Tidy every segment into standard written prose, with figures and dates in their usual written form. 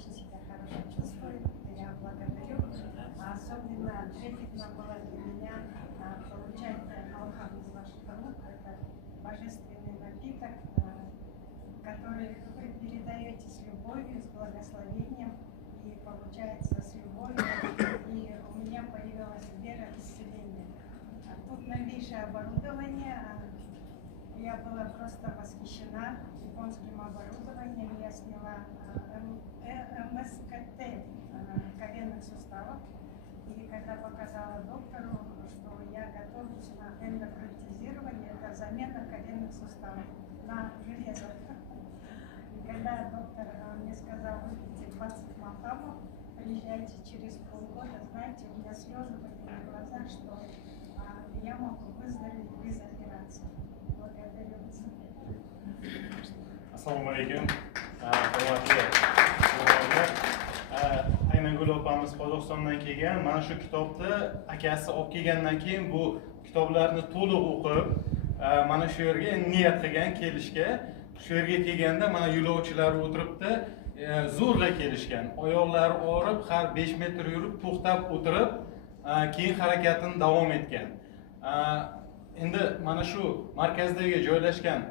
очень себя хорошо чувствую, я благодарю. Особенно трепетно было для меня получать алхам из ваших рук. Это божественный напиток, который вы передаете с любовью, с благословением, и получается с любовью, и у меня появилась вера в исцеление. Тут новейшее оборудование. Я была просто восхищена японским оборудованием. Я сняла МСКТ коленных суставов. И когда показала доктору, что я готовлюсь на эндопротезирование, это замена коленных суставов на железо. И когда доктор мне сказал, выпейте 20 махамов, приезжайте через полгода, знаете, у меня слезы были на глазах, что я могу выздороветь без операции. Благодарю вас. Assalomu alaykum. Aynan Gul opamiz Qozog'istondan kelgan. Mana shu kitobni akasi olib kelgandan keyin bu kitoblarni to'liq o'qib, mana shu yerga niyat qilgan kelishga. Shu yerga kelganda mana yo'lovchilar o'tiribdi, zo'rg'a kelishgan. Oyoqlari og'rib, har 5 metr yurib, to'xtab o'tirib, keyin harakatini davom etgan. Endi mana shu markazdagi joylashgan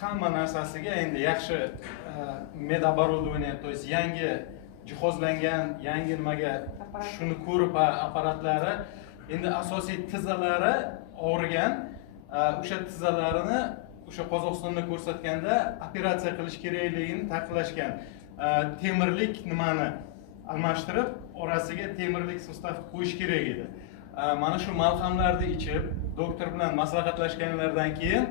hamma narsasiga endi yaxshi medobорудование, то есть yangi jihozlangan, yangi nimaga shuni ko'rib apparatlari, endi asosiy tizzalari og'rigan, o'sha tizzalarini o'sha Qozog'istonda ko'rsatganda operatsiya qilish kerakligini ta'kidlashgan. Temirlik nimani almashtirib, orasiga temirlik sustav qo'yish kerak edi. Mana shu malhamlarni ichib, doktor bilan maslahatlashganlardan keyin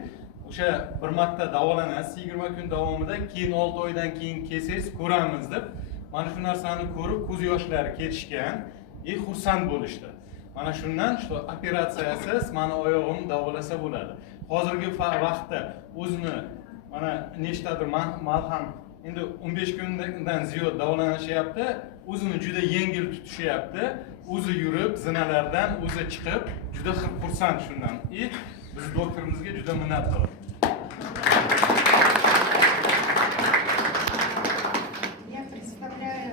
o'sha bir marta davolanasiz 20 kun davomida, keyin 6 oydan keyin kelsangiz ko'ramiz deb, mana shu narsani ko'rib ko'z yoshlari ketishgan, xursand bo'lishdi. Mana shundan shu operatsiyasiz mana oyog'imni davolasa bo'ladi. Hozirgi vaqtda o'zini mana nechtadir malham endi 15 kundan ziyod davolanishyapti, o'zini juda yengil tutishyapti, o'zi yurib, zinalardan o'zi chiqib, juda xursand shundan. Biz doktorimizga juda minnatdor. Я представляю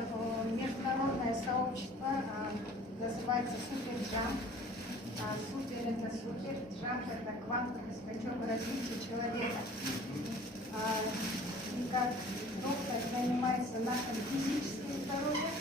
международное сообщество, называется Супер-Джамп. Супер это супер, джамп это квантовый скачок развития человека. И как доктор занимается нашим физическим здоровьем,